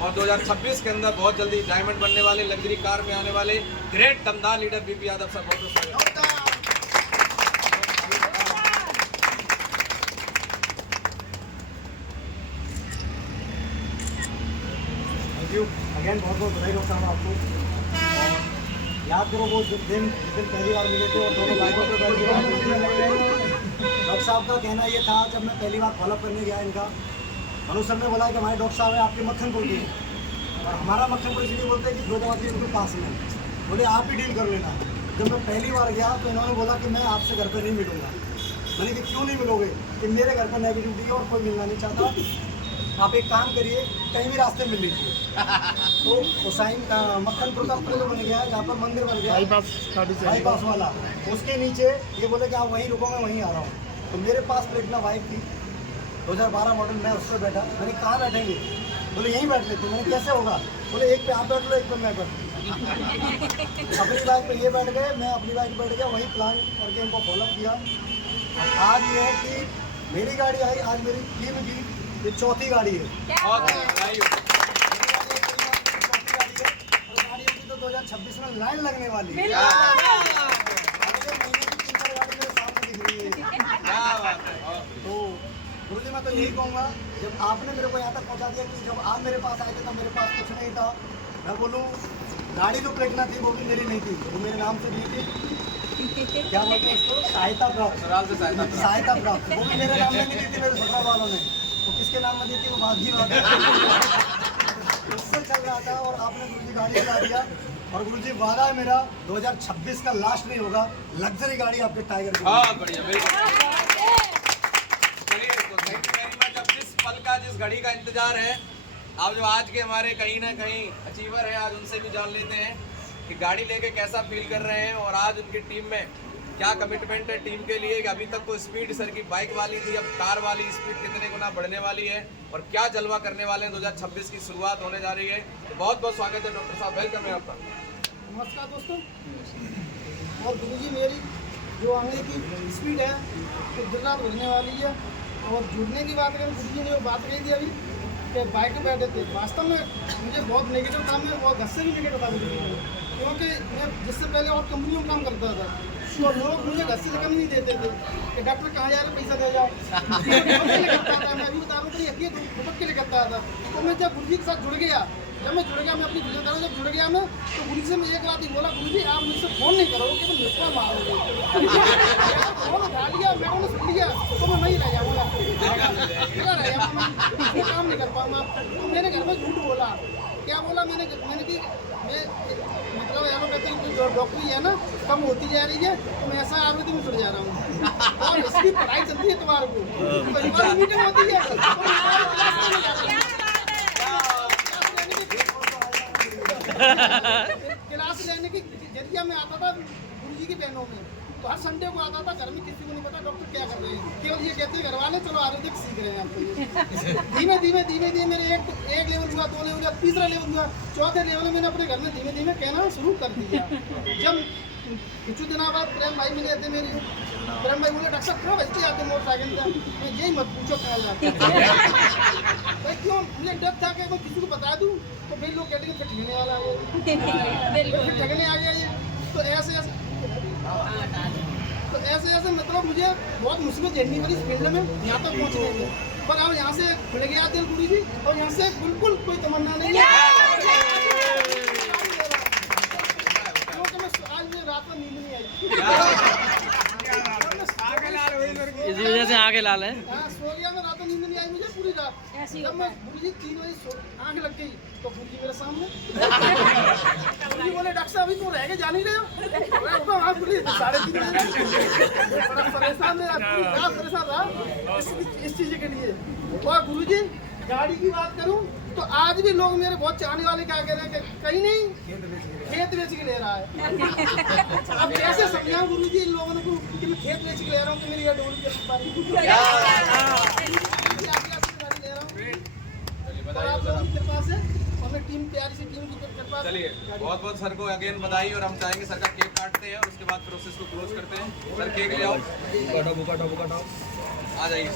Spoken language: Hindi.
और 2026 के अंदर बहुत जल्दी डायमंड बनने वाले, लग्जरी कार में आने वाले ग्रेट दमदार लीडर बीपी यादव सर, बहुत बहुत स्वागत। थैंक यू अगेन, बहुत बहुत बधाई डॉक्टर साहब आपको। और याद करो वो जिस दिन पहली बार मिले थे और दोनों बाइकों पर बैठ के बात हुई थी। डॉक्टर साहब का कहना ये था, जब मैं पहली बार फॉलोअप करने गया इनका, मनोज सर ने बोला कि हमारे डॉक्टर साहब है आपके मक्खनपुर के, और हमारा मक्खनपुर इसलिए बोलते हैं कि फिरोजाबाद के बिल्कुल पास में, बोले आप ही डील कर लेना। जब मैं पहली बार गया तो इन्होंने बोला कि मैं आपसे घर पर नहीं मिलूँगा। मैंने कि क्यों नहीं मिलोगे? कि मेरे घर पर नेगेटिविटी है और कोई मिलना नहीं चाहता, आप एक काम करिए कहीं भी रास्ते मिल लीजिए। तो हुसैन मक्खनपुर का पुल बन गया, जहाँ पर मंदिर बन गया बाईपास वाला, उसके नीचे ये बोले कि आप वहीं रुको, मैं वहीं आ रहा हूँ। तो मेरे पास प्लेटिना बाइक थी 2012 मॉडल, मैं उस पर बैठा। मैंने कहाँ बैठेंगे? बोले यहीं बैठ लेते। मैंने कैसे होगा? बोले एक पे आप बैठ लो, एक पे मैं बैठ। अपनी बाइक पे ये बैठ गए, मैं अपनी बाइक बैठ गया, वही प्लान करके इनको फॉलोअप किया। आज ये है कि मेरी गाड़ी आई, आज मेरी टीम की ये चौथी गाड़ी है। गाड़ी तो 2026 में लाइन लगने वाली है। अगले महीने की 3-4 गाड़ी मेरे सामने दिख रही है। तो गुरु जी मैं तो यही कहूँगा, जब आपने मेरे को यहाँ तक पहुँचा दिया कि जब आप मेरे पास आए थे तब मेरे पास कुछ नहीं था। मैं बोलूँ गाड़ी जो प्लेटिना थी वो भी मेरी नहीं थी, वो मेरे नाम से दी थी। क्या बोलते हैं उसको? सहायता प्राप्त। सहायता प्राप्त वो भी मेरे नाम में नहीं दी थी, मेरे ससुराल वालों ने। तो किसके नाम में दी थी वो बात ही बात है। उससे चल रहा था और आपने गुरुजी गाड़ी ला दिया। और गुरुजी वादा है मेरा 2026 का लास्ट नहीं होगा, लग्जरी गाड़ी आपके टाइगर की। बहुत बढ़िया, बिल्कुल। चलिए, तो थैंक यू वेरी मच। अब जिस पल का, जिस घड़ी का इंतजार है, आप जो आज के हमारे कहीं ना कहीं अचीवर है, आज उनसे भी जान लेते हैं कि गाड़ी लेके कैसा फील कर रहे हैं और आज उनकी टीम में क्या कमिटमेंट है टीम के लिए। कि अभी तक तो स्पीड सर की बाइक वाली थी, अब कार वाली स्पीड कितने गुना बढ़ने वाली है और क्या जलवा करने वाले हैं। 2026 की शुरुआत होने जा रही है। तो बहुत बहुत स्वागत है डॉक्टर साहब, वेलकम है आपका। नमस्कार दोस्तों। और गुरुजी मेरी जो आने की स्पीड है तो दिन रात बढ़ने वाली है। और जुड़ने की बात करें, गुरुजी ने वो बात कही थी अभी कि बाइक पे बैठे थे, वास्तव में मुझे बहुत नेगेटिव था। मैं बहुत घर से भी नेगेटिव था गुरुजी, क्योंकि मैं जिससे पहले और कंपनियों में काम करता था तो लोग मुझे घर से निकल नहीं देते थे कि डॉक्टर कहाँ जा रहे, पैसा दे जाओ। करता था, मैं अभी बता रहा हूँ कि ये दुपक के लिए करता था। तो मैं जब गुरुजी के साथ जुड़ गया, मैं अपनी जिम्मेदारी जब जुड़ गया मैं, तो गुरुजी से मैं एक रात ही बोला, गुरुजी आप मुझसे फोन नहीं करोगे कि मैं मुझको मारोगे। फोन उठा लिया, मैंने सुन लिया तो मैं नहीं रह जाऊँगा, मैं काम नहीं कर पाऊँगा। तो मैंने घर में झूठ बोला। क्या बोला मैंने कि मैं मतलब एलोपैथी जो डॉक्टरी है ना कम होती जा रही है, तो मैं ऐसा आयुर्वेदिक में चढ़ जा रहा हूँ। और इसकी पढ़ाई चलती है तुम्हारे को, परिवार मीटिंग होती है, क्लास लेने की जरिया में आता था गुरुजी की बहनों में। तो हर संडे को आता था, घर में किसी को नहीं पता डॉक्टर क्या कर रहे हैं, केवल ये कहते हैं घर वाले चलो आयुर्वेदिक सीख रहे हैं आपको। धीमे धीमे मेरे एक लेवल हुआ, 2 लेवल हुआ, तीसरा लेवल हुआ, चौथे लेवल में मैंने अपने घर में धीमे धीमे कहना शुरू कर दिया। जब कुछ दिनों बाद प्रेम भाई मिले थे मेरे, प्रेम भाई बोले डॉक्टर साहब क्यों बचते जाते मोटरसाइकिल का? मैं यही मत पूछो कहाँ जाते भाई, क्यों? मुझे डर था कि मैं किसी को बता दूँ तो भाई लोग कहते हैं ठगने वाला है, फिर ठगने आ गया ये। तो ऐसे मतलब मुझे बहुत मुसीबत झेलनी पड़ी इस फील्ड में यहाँ तक पहुँचने में। पर अब यहाँ से खुल गया दिल गुरु जी, और यहाँ से बिल्कुल कोई तमन्ना नहीं है। क्योंकि मैं आज मुझे रात में नींद नहीं आई, इसी वजह से आंखें लाल है। हाँ, सो गया मैं, रात में नींद नहीं आई मुझे पूरी रात। जब मैं गुरुजी 3 बजे आंख लग गई तो गुरुजी मेरे सामने। गुरुजी बोले डॉक्टर साहब अभी तो रह के जा नहीं रहे हो? 3:30 बजे बड़ा परेशान रहा इस चीज के लिए। और गुरुजी गाड़ी की बात करूं तो आज भी लोग मेरे बहुत चाहने वाले क्या कह रहे हैं कि कहीं नहीं खेत बेच के ले रहा है। अब कैसे समझाऊं गुरुजी इन लोगों को कि मैं खेत बेच के ले रहा हूँ, कि मेरी ये डोल कृपा से और मैं टीम प्यारी सी टीम की कृपा। चलिए, बहुत बहुत सर को अगेन बधाई। और हम चाहेंगे सर का केक काटते हैं और उसके बाद प्रोसेस को क्लोज करते हैं। सर केक ले आओ, आ जाइए।